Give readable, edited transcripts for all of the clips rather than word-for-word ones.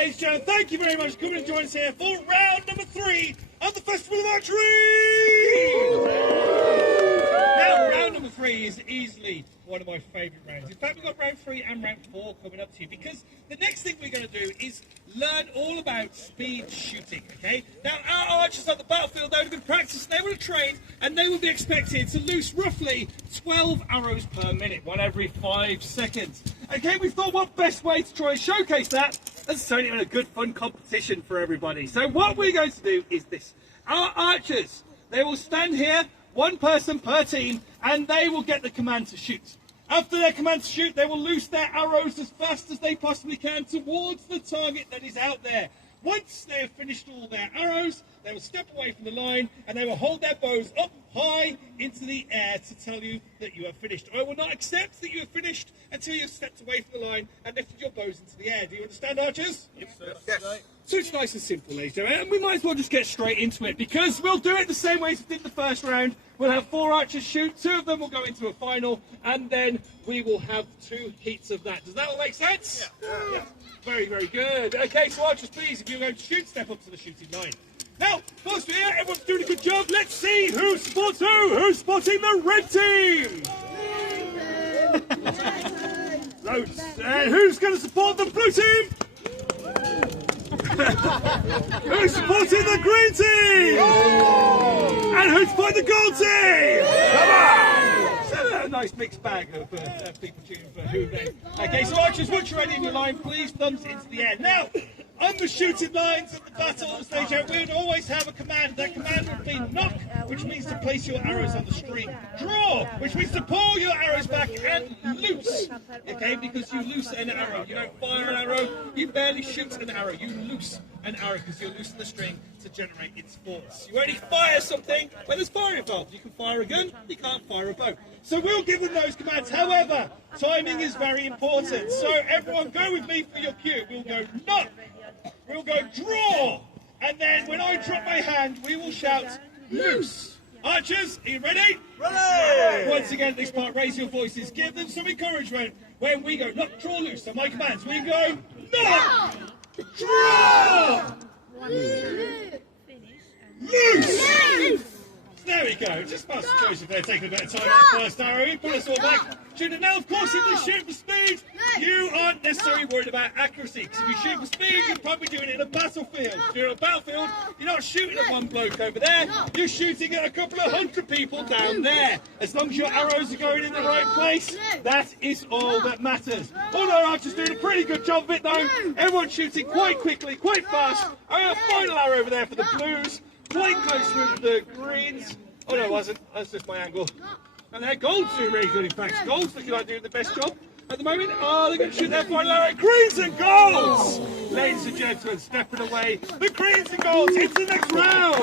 ladies and gentlemen, thank you very much for coming and joining us here for round number 3 of the Festival of Archery! Now, round number 3 is easily one of my favourite rounds. In fact, we've got round 3 and round 4 coming up to you, because the next thing we're going to do is learn all about speed shooting, okay? Now, our archers on the battlefield, they've been practicing, they will have trained, and they will be expected to loose roughly 12 arrows per minute, one every 5 seconds. Okay, we thought what best way to try and showcase that as certainly a good fun competition for everybody. So what we're going to do is this. Our archers, they will stand here, one person per team, and they will get the command to shoot. After their command to shoot, they will loose their arrows as fast as they possibly can towards the target that is out there. Once they have finished all their arrows, they will step away from the line and they will hold their bows up high into the air to tell you that you have finished. I will not accept that you have finished until you have stepped away from the line and lifted your bows into the air. Do you understand, archers? Yes, sir. Yes. So it's nice and simple, ladies and gentlemen, and we might as well just get straight into it, because we'll do it the same way as we did the first round. We'll have 4 archers shoot, 2 of them will go into a final, and then we will have 2 heats of that. Does that all make sense? Yeah. Very, very good. Okay, so archers, please, if you're going to shoot, step up to the shooting line. Now, whilst we're here, everyone's doing a good job. Let's see who spots who. Who's spotting the red team? Loads. And who's going to support the blue team? Who's supporting the green team? Oh! And who's supporting the gold team? Come on! So, a nice mixed bag of people choosing for who then. Okay, so archers, once you're ready in your line, please thumbs into the air. Now, on the shooting lines of the battle stage, we would always have a command. That command would be knock, which means to place your arrows on the string. Draw, which means to pull your arrows back, and loose. Okay, because you loose an arrow. You don't fire an arrow, you barely shoot an arrow. You loose an arrow because you're loosing the string to generate its force. You only fire something when there's fire involved. You can fire a gun, you can't fire a bow. So we'll give them those commands. However, timing is very important. So everyone go with me for your cue. We'll go knock. We'll go draw, and then when I drop my hand, we will shout loose. Archers, are you ready? Ready! Once again, at this part, raise your voices. Give them some encouragement. When we go knock, draw, loose, on my commands, we go knock, draw, loose. There we go. Just past the choice if they're taking a bit of time on the first arrow. You pull us all back. Shooting now, of course, if you shoot for speed, you aren't necessarily worried about accuracy. Because if you shoot for speed, you're probably doing it in a battlefield. If you're in a battlefield, you're not shooting at one bloke over there. You're shooting at a couple of 100 people down there. As long as your arrows are going in the right place, that is all that matters. All our archers doing a pretty good job of it, though. Everyone's shooting quite quickly, quite fast. Our final arrow over there for the blues. Quite close with the greens. Oh no, it wasn't. That's just my angle. And their gold's doing really good, in fact. Gold's looking like doing the best job at the moment. Oh, they're going to shoot their final arrow. Greens and golds! Ladies and gentlemen, stepping away. The greens and golds into the next round.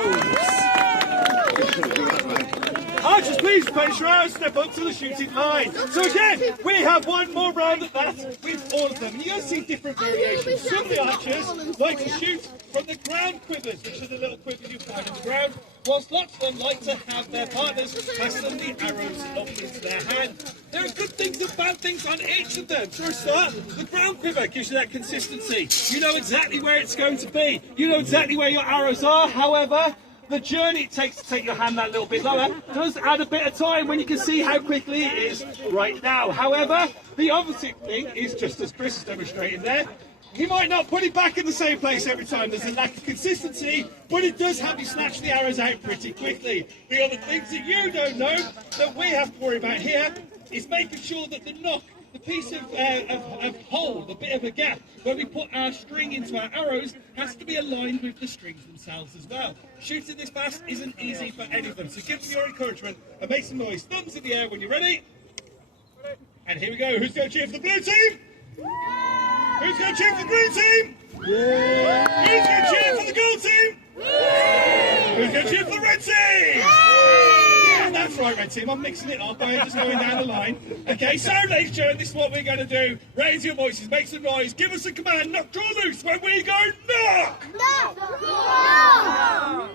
Archers, please place your arrows, step up to the shooting line. So again, we have one more round at that with all of them. And you're going to see different variations. Some of the archers like to shoot from the ground quivers, which are the little quivers you find in the ground, whilst lots of them like to have their partners pass them the arrows up into their hand. There are good things and bad things on each of them. For a start, the ground quiver gives you that consistency. You know exactly where it's going to be. You know exactly where your arrows are. However, the journey it takes to take your hand that little bit lower does add a bit of time when you can see how quickly it is right now. However, the opposite thing is, just as Chris is demonstrating there, he might not put it back in the same place every time. There's a lack of consistency, but it does help you snatch the arrows out pretty quickly. The other things that you don't know that we have to worry about here is making sure that the knock, the piece of hole, the bit of a gap where we put our string into our arrows, has to be aligned with the strings themselves as well. Shooting this fast isn't easy for any of them, so give them your encouragement and make some noise. Thumbs in the air when you're ready. And here we go. Who's going to cheer for the blue team? Who's going to cheer for the green team? Yeah. Who's going to cheer for the gold team? Yeah. Who's going to cheer for the red team? Yeah, that's right, red team. I'm mixing it up. I'm just going down the line. Okay, so ladies and gentlemen, this is what we're going to do. Raise your voices, make some noise, give us a command, knock, draw, loose, when we go knock! Knock! Knock!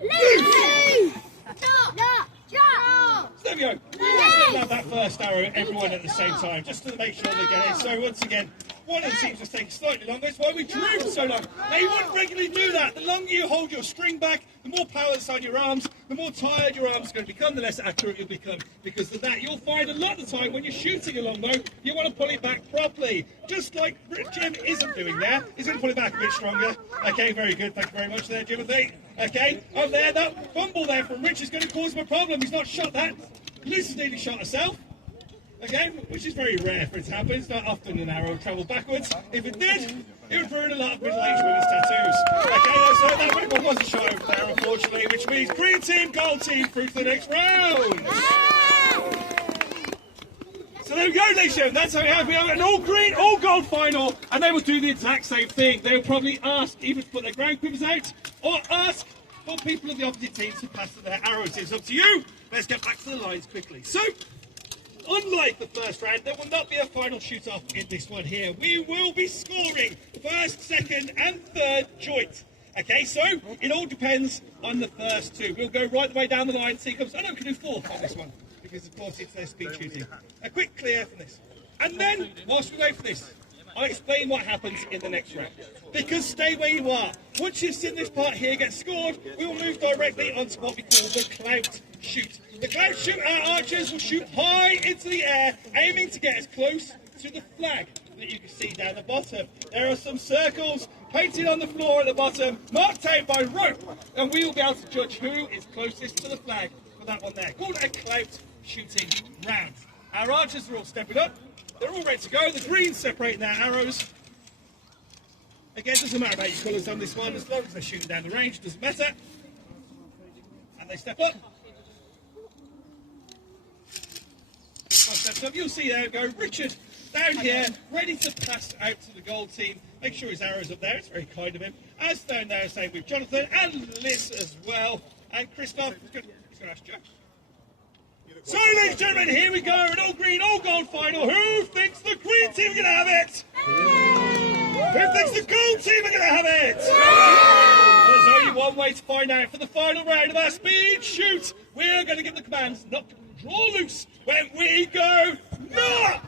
Loose! Knock! Knock! So there we go. Let's have that first arrow, everyone at the same time, just to make sure they get it. So once again, one of them seems to take slightly longer. That's why we drew for so long. Now, you wouldn't regularly do that. The longer you hold your string back, the more power that's on your arms, the more tired your arms are going to become, the less accurate you'll become. Because of that, you'll find a lot of the time when you're shooting a longbow, you want to pull it back properly. Just like Jim isn't doing there. He's going to pull it back a bit stronger. Okay, very good. Thank you very much there, Jimothy. Okay, over there, that fumble there from Rich is going to cause him a problem. He's not shot that. Liz has nearly shot herself. Okay, which is very rare for it to happen. It's not often an arrow will travel backwards. If it did, it would ruin a lot of middle-aged women's tattoos. Okay, so that one wasn't shot over there, unfortunately, which means green team, gold team through to the next round. So there we go, ladies and gentlemen. That's how we have. We have an all green, all gold final, and they will do the exact same thing. They will probably ask either to put their ground quivers out or ask for people of the opposite teams to pass their arrows. It's up to you. Let's get back to the lines quickly. So, unlike the first round, there will not be a final shoot-off in this one here. We will be scoring first, second, and third joint. Okay, so it all depends on the first two. We'll go right the way down the line. See, comes. Oh no, we can do fourth on this one because, of course, it's their speed shooting. A quick clear from this, and then whilst we wait for this, I'll explain what happens in the next round. Because stay where you are. Once you've seen this part here get scored, we will move directly onto what we call the clout shoot. The clout shoot, our archers will shoot high into the air, aiming to get as close to the flag that you can see down the bottom. There are some circles painted on the floor at the bottom, marked out by rope, and we will be able to judge who is closest to the flag for that one there. Called a clout shooting round. Our archers are all stepping up. They're all ready to go. The green's separating their arrows. Again, it doesn't matter about your colours on this one, as long as they're shooting down the range, it doesn't matter. And they step up. One steps up. You'll see there go Richard down here, ready to pass out to the gold team. Make sure his arrow's up there. It's very kind of him. As down there, same with Jonathan and Liz as well. And Christoph. He's going to ask Jack. So, ladies and gentlemen, here we go, an all green, all gold final. Who thinks the green team are going to have it? Who thinks the gold team are going to have it? Well, there's only one way to find out. For the final round of our speed shoot, we're going to give the commands knock, draw loose when we go knock,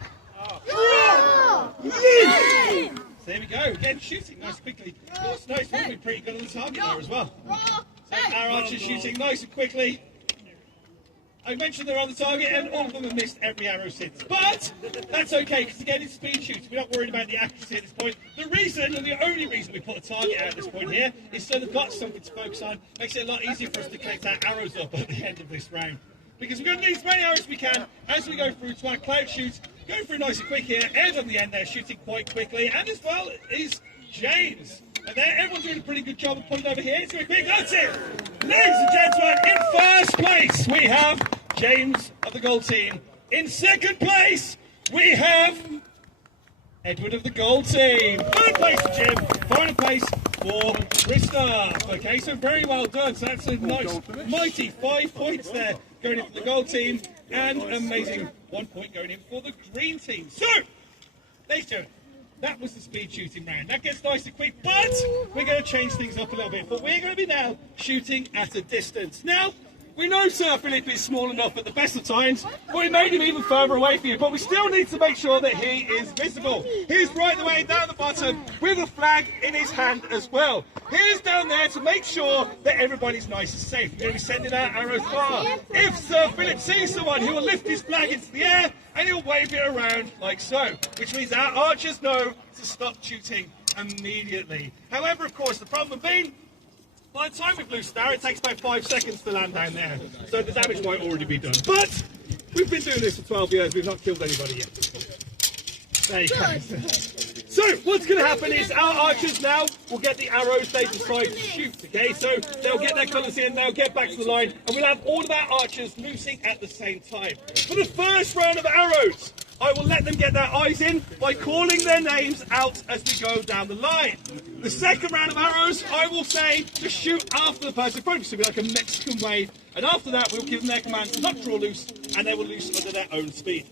draw, loose. So there we go, again shooting nice and quickly. Of course, nice, we'll be pretty good on the target there as well. So our archers shooting nice and quickly. I mentioned they're on the target and all of them have missed every arrow since. But that's okay, because again it's speed shoots. We're not worried about the accuracy at this point. The reason, and the only reason we put a target out at this point here, is so they've got something to focus on. Makes it a lot easier for us to collect our arrows up at the end of this round. Because we're going to need as many arrows as we can as we go through to our cloud shoots. Going through nice and quick here. Ed on the end there shooting quite quickly. And as well is James. And there, everyone's doing a pretty good job of pulling over here. It's very quick. That's it. Ladies and gentlemen, in first place we have James of the gold team. In second place we have Edward of the gold team. Third place for Jim. Final place for Christoph. Okay, so very well done. So that's a nice, mighty 5 points there going in for the gold team. And amazing 1 point going in for the green team. So, ladies and gentlemen, that was the speed shooting round. That gets nice and quick, but we're going to change things up a little bit. But we're going to be now shooting at a distance. Now, we know Sir Philip is small enough at the best of times, but we made him even further away from you. But we still need to make sure that he is visible. He's right the way down the bottom with a flag in his hand as well. He's down there to make sure that everybody's nice and safe. We're going to be sending out arrows far. If Sir Philip sees someone, he will lift his flag into the air and he'll wave it around like so, which means our archers know to stop shooting immediately. However, of course, the problem being, by the time we blue star, it takes about 5 seconds to land down there, so the damage might already be done. But we've been doing this for 12 years, we've not killed anybody yet. There you go. So what's going to happen is our archers now will get the arrows they decide to shoot, okay? So they'll get their colours in, they'll get back to the line, and we'll have all of our archers loosing at the same time. For the first round of arrows, I will let them get their eyes in by calling their names out as we go down the line. The second round of arrows, I will say to shoot after the person. Probably to be like a Mexican wave. And after that, we'll give them their commands to not draw loose, and they will loose under their own speed.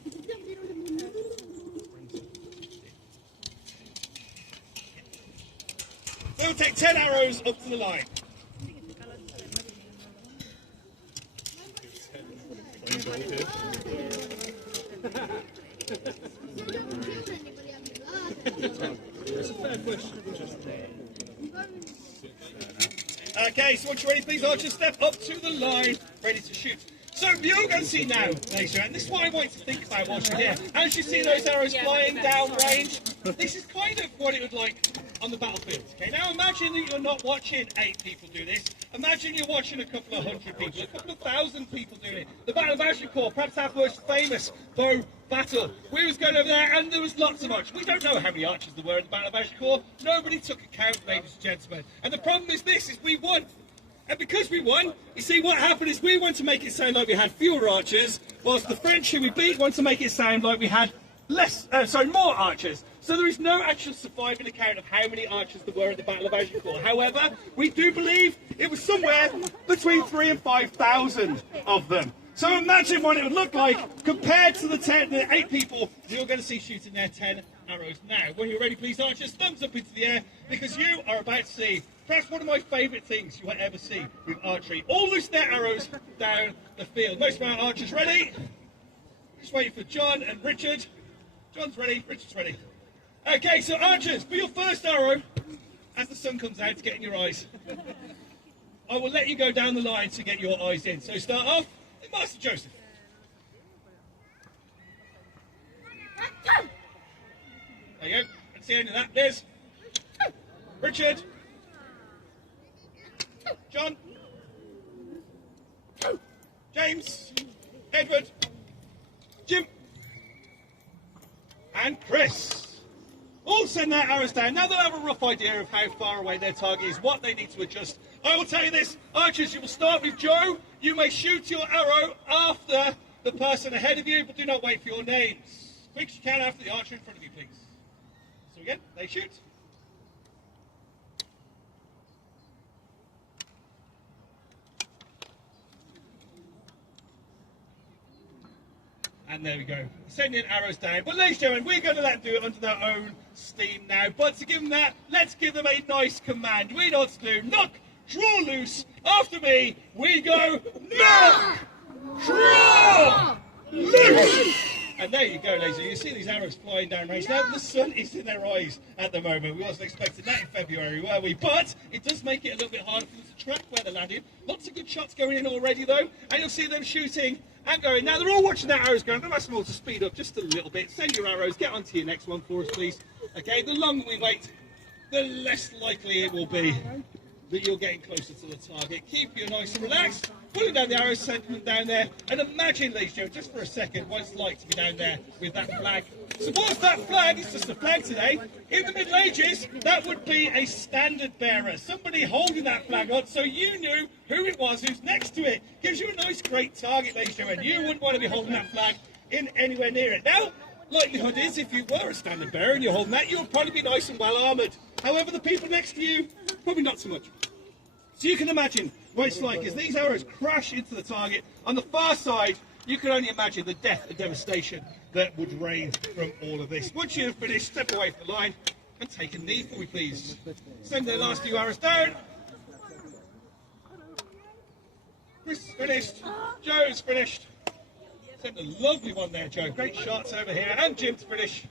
They will take 10 arrows up to the line. That's a fair question. Okay, so once you're ready, please, archers, step up to the line, ready to shoot. So you're going to see now, later, and this is what I want you to think about whilst you're here. As you see those arrows flying down range, this is kind of what it would like on the battlefield. Okay, now imagine that you're not watching 8 people do this. Imagine you're watching a couple of 100 people, a couple of 1,000 people doing it. The Battle of Archery, perhaps our most famous bow battle. We was going over there and there was lots of archers. We don't know how many archers there were in the Battle of Archery. Nobody took account, ladies and gentlemen. And the problem is this, is we won. And because we won, you see what happened is we wanted to make it sound like we had fewer archers, whilst the French who we beat wanted to make it sound like we had more archers. So there is no actual surviving account of how many archers there were at the Battle of Agincourt. However, we do believe it was somewhere between 3,000 and 5,000 of them. So imagine what it would look like compared to the 8 people you're going to see shooting their 10 arrows now. When you're ready, please, archers, thumbs up into the air, because you are about to see perhaps one of my favourite things you will ever see with archery. All loose their arrows down the field. Most of our archers ready. Just waiting for John and Richard. John's ready, Richard's ready. Okay, so archers, for your first arrow, as the sun comes out to get in your eyes, I will let you go down the line to get your eyes in. So start off with Master Joseph. There you go. That's the end of that. Liz. Richard. John. James. Edward. Jim. And Chris. All send their arrows down. Now they'll have a rough idea of how far away their target is, what they need to adjust. I will tell you this, archers, you will start with Joe. You may shoot your arrow after the person ahead of you, but do not wait for your names. Quick as you can after the archer in front of you, please. So again, they shoot. And there we go, sending arrows down. But ladies and gentlemen, we're going to let them do it under their own steam now. But to give them that, let's give them a nice command. We know what to do. Knock, draw loose. After me, we go knock, draw, loose. And there you go, ladies. You see these arrows flying down range. Now, the sun is in their eyes at the moment. We wasn't expecting that in February, were we? But it does make it a little bit harder for them to track where they're landing. Lots of good shots going in already, though. And you'll see them shooting and going. Now, they're all watching their arrows going. I'm going to ask them all to speed up just a little bit. Send your arrows. Get on to your next one for us, please. Okay, the longer we wait, the less likely it will be that you're getting closer to the target. Keep you nice and relaxed. Pulling down the arrows, sending them down there. And imagine, ladies and gentlemen, just for a second, what it's like to be down there with that flag. So what's that flag? It's just a flag today. In the Middle Ages, that would be a standard bearer. Somebody holding that flag on so you knew who it was, who's next to it. Gives you a nice, great target, ladies and gentlemen. You wouldn't want to be holding that flag in anywhere near it. Now, likelihood is, if you were a standard bearer and you're holding that, you'll probably be nice and well armoured. However, the people next to you, probably not so much. So you can imagine what it's like as these arrows crash into the target. On the far side, you can only imagine the death and devastation that would reign from all of this. Once you've finished, step away from the line and take a knee for me, please. Send the last few arrows down. Chris finished. Joe's finished. Send a lovely one there, Joe. Great shots over here. And Jim to finish.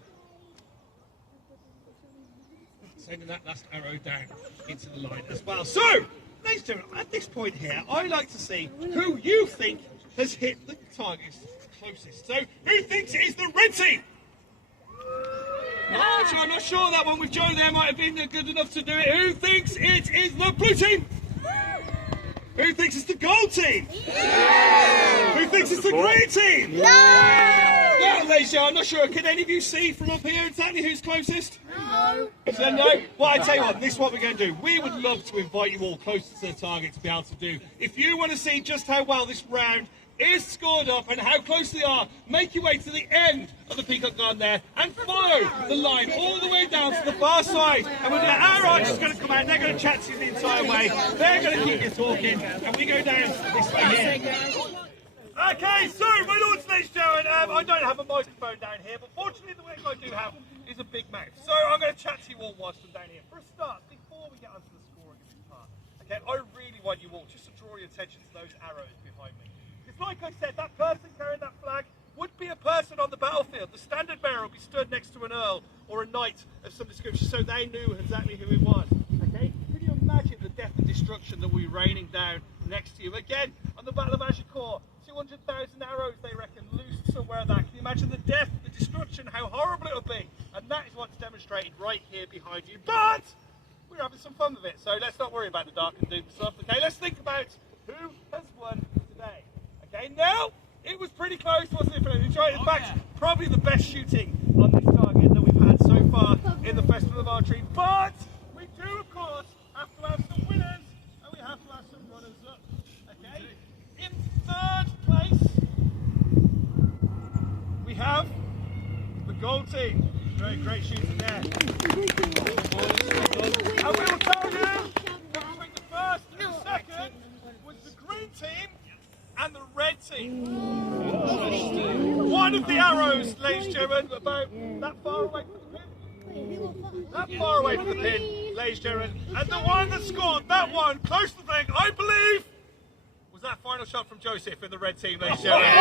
Sending that last arrow down into the line as well. So, ladies and gentlemen, at this point here, I like to see who you think has hit the targets closest. So, who thinks it is the red team? No, I'm not sure that one with Joe there might have been good enough to do it. Who thinks it is the blue team? Who thinks it's the gold team? Yeah. Who thinks it's the green team? No! Well, ladies and gentlemen, I'm not sure. Can any of you see from up here exactly who's closest? No. So no? Well, I tell you what, this is what we're going to do. We would love to invite you all closer to the target to be able to do. If you want to see just how well this round is scored up and how close they are, make your way to the end of the Peacock Garden there and follow the line all the way down to the far side. And we're going to, our archers going to come out and they're going to chat to you the entire way. They're going to keep you talking and we go down this way here. Okay, so my lords and ladies and gentlemen, I don't have a microphone down here, but fortunately the way I do have is a big mouth. So I'm going to chat to you all whilst I'm down here. For a start, before we get onto the scoring of this part, okay, I really want you all just to draw your attention to those arrows behind me. Like I said, that person carrying that flag would be a person on the battlefield. The standard bearer will be stood next to an earl or a knight of some description, so they knew exactly who he was. Okay? Can you imagine the death and destruction that will be raining down next to you? Again, on the Battle of Agincourt, 200,000 arrows, they reckon, loose somewhere there. Can you imagine the death, the destruction, how horrible it would be? And that is what's demonstrated right here behind you. But we're having some fun with it, so let's not worry about the dark and doom stuff. Okay, let's think about who has won today. Okay, now, it was pretty close, wasn't it, Philip? In fact, probably the best shooting on this target that we've had so far in the Festival of Archery. But we do, of course, have to have some winners, and we have to have some runners-up. Okay? In third place, we have the gold team. Very great shooting there. And we will tell you that between the first and the second was the green team and the red team. One of the arrows, ladies and gentlemen, about that far away from the pin. That far away from the pin, ladies and gentlemen. And the one that scored that one close to the thing, I believe, was that final shot from Joseph in the red team, ladies and gentlemen.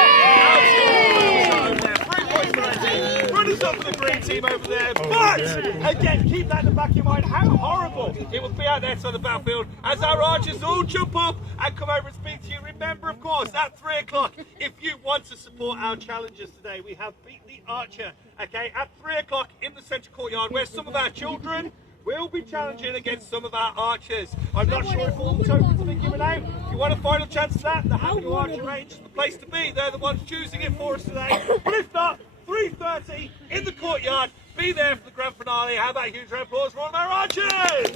3 points for the red team. Runners up for the green team over there. But, again, keep that in the back of your mind, how horrible it would be out there on the battlefield as our archers all jump up and come over and speak to you. Remember, of course, at 3 o'clock, if you want to support our challengers today, we have Beat the Archer, okay, at 3 o'clock in the central courtyard, where some of our children will be challenging against some of our archers. I'm not sure if all the tokens have been given out. If you want a final chance of that, the Happy Archer Range is the place to be. They're the ones choosing it for us today. But if not, 3:30 in the courtyard. Be there for the grand finale. How about a huge round of applause for all of our archers?